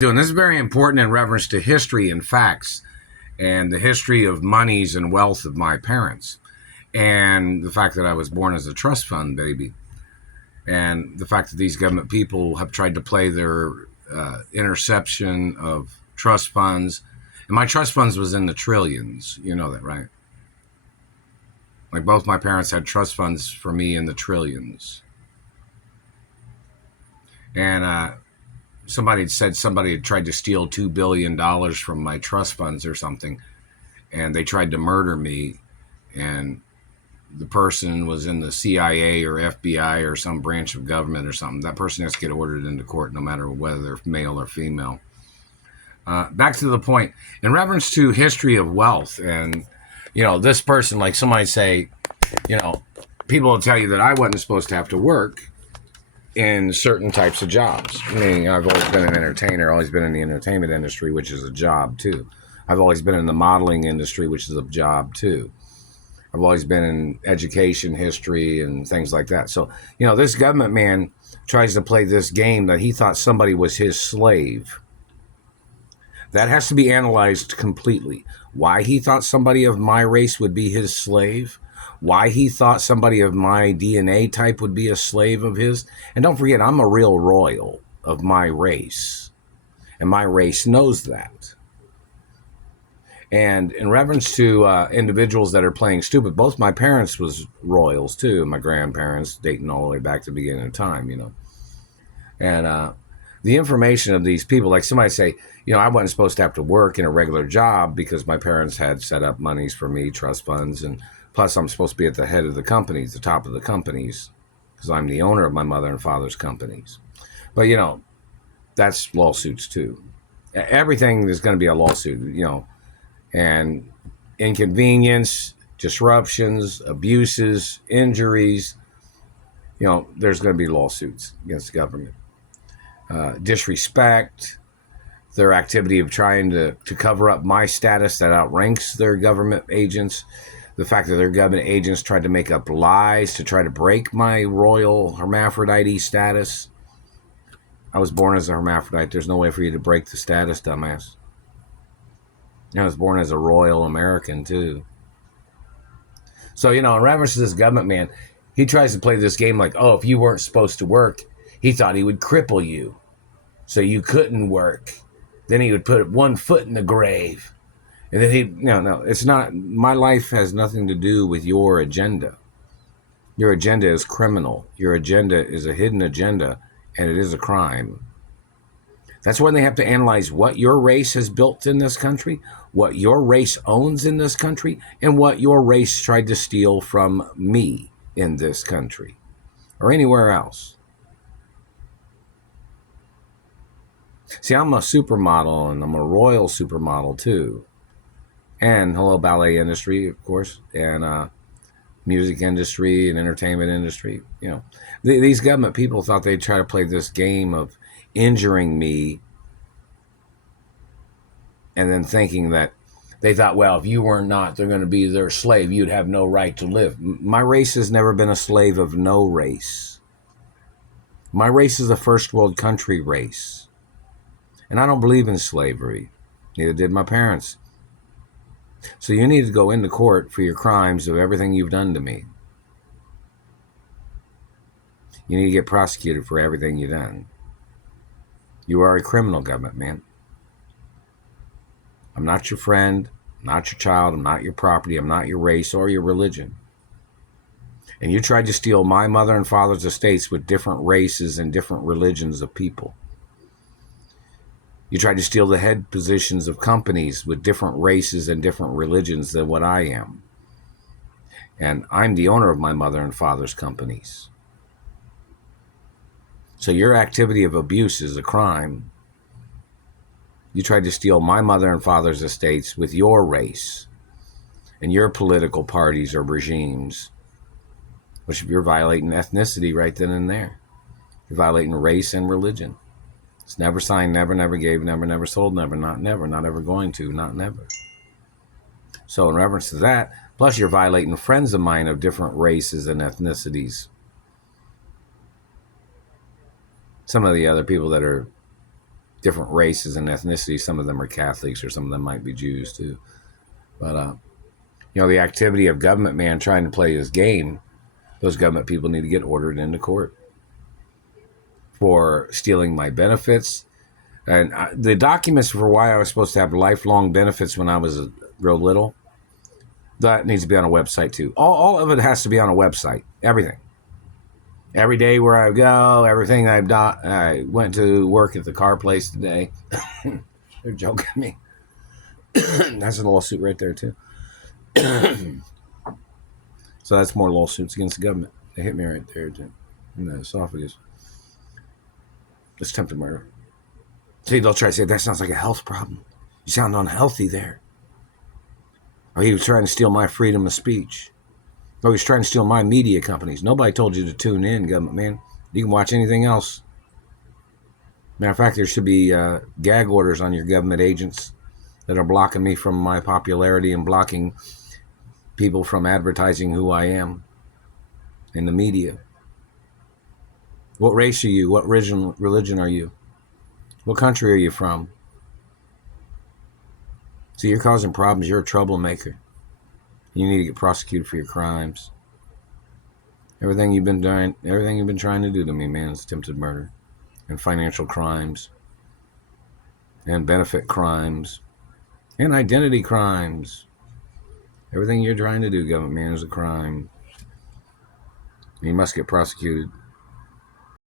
Doing this is very important in reference to history and facts and the history of monies and wealth of my parents and the fact that I was born as a trust fund baby and the fact that these government people have tried to play their interception of trust funds. And my trust funds was in the trillions. You know that, right? Like both my parents had trust funds for me in the trillions. And somebody had said somebody had tried to steal $2 billion from my trust funds or something, and they tried to murder me. And the person was in the CIA or FBI or some branch of government or something. That person has to get ordered into court no matter whether they're male or female. Back to the point, in reference to history of wealth, and this person, like somebody say, people will tell you that I wasn't supposed to have to work in certain types of jobs. I mean, I've always been an entertainer, always been in the entertainment industry, which is a job too. I've always been in the modeling industry, which is a job too. I've always been in education, history, and things like that. So, this government man tries to play this game that he thought somebody was his slave. That has to be analyzed completely. Why he thought somebody of my race would be his slave, why he thought somebody of my DNA type would be a slave of his. And don't forget, I'm a real royal of my race, and my race knows that. And in reference to individuals that are playing stupid, both my parents was royals too, my grandparents, dating all the way back to the beginning of time, And the information of these people, like somebody say, I wasn't supposed to have to work in a regular job because my parents had set up monies for me, trust funds, and plus I'm supposed to be at the head of the companies, the top of the companies, because I'm the owner of my mother and father's companies. But, that's lawsuits too. Everything is going to be a lawsuit, and inconvenience, disruptions, abuses, injuries, there's going to be lawsuits against the government. Disrespect, their activity of trying to cover up my status that outranks their government agents, the fact that their government agents tried to make up lies to try to break my royal hermaphrodite status. I was born as a hermaphrodite. There's no way for you to break the status, dumbass. I was born as a royal American, too. So, in reference to this government man, he tries to play this game like, if you weren't supposed to work, he thought he would cripple you so you couldn't work. Then he would put one foot in the grave. And then no, it's not, my life has nothing to do with your agenda. Your agenda is criminal. Your agenda is a hidden agenda, and it is a crime. That's when they have to analyze what your race has built in this country, what your race owns in this country, and what your race tried to steal from me in this country or anywhere else. See, I'm a supermodel, and I'm a royal supermodel too. And hello, ballet industry, of course, and music industry and entertainment industry. These government people thought they'd try to play this game of injuring me, and then thinking that they thought, well, if you were not, they're going to be their slave. You'd have no right to live. My race has never been a slave of no race. My race is a first world country race. And I don't believe in slavery. Neither did my parents. So you need to go into court for your crimes of everything you've done to me. You need to get prosecuted for everything you've done. You are a criminal, government man. I'm not your friend, I'm not your child, I'm not your property, I'm not your race or your religion. And you tried to steal my mother and father's estates with different races and different religions of people. You tried to steal the head positions of companies with different races and different religions than what I am. And I'm the owner of my mother and father's companies. So your activity of abuse is a crime. You tried to steal my mother and father's estates with your race and your political parties or regimes, which you're violating ethnicity right then and there. You're violating race and religion. It's never signed, never, never gave, never, never sold, never, not ever going to, not never. So in reference to that, plus you're violating friends of mine of different races and ethnicities. Some of the other people that are different races and ethnicities. Some of them are Catholics, or some of them might be Jews too. But the activity of government man trying to play his game, those government people need to get ordered into court for stealing my benefits. And the documents for why I was supposed to have lifelong benefits when I was real little, that needs to be on a website too. All of it has to be on a website. Everything. Every day where I go, everything I've done. I went to work at the car place today. They're joking me. That's a lawsuit right there too. So that's more lawsuits against the government. They hit me right there too, in the esophagus. It's attempted murder. See, they'll try to say, that sounds like a health problem. You sound unhealthy there. Or he was trying to steal my freedom of speech. Or he was trying to steal my media companies. Nobody told you to tune in, government man. You can watch anything else. Matter of fact, there should be gag orders on your government agents that are blocking me from my popularity and blocking people from advertising who I am in the media. What race are you? What religion are you? What country are you from? See, you're causing problems. You're a troublemaker. You need to get prosecuted for your crimes. Everything you've been trying to do to me, man, is attempted murder and financial crimes and benefit crimes and identity crimes. Everything you're trying to do, government man, is a crime. You must get prosecuted.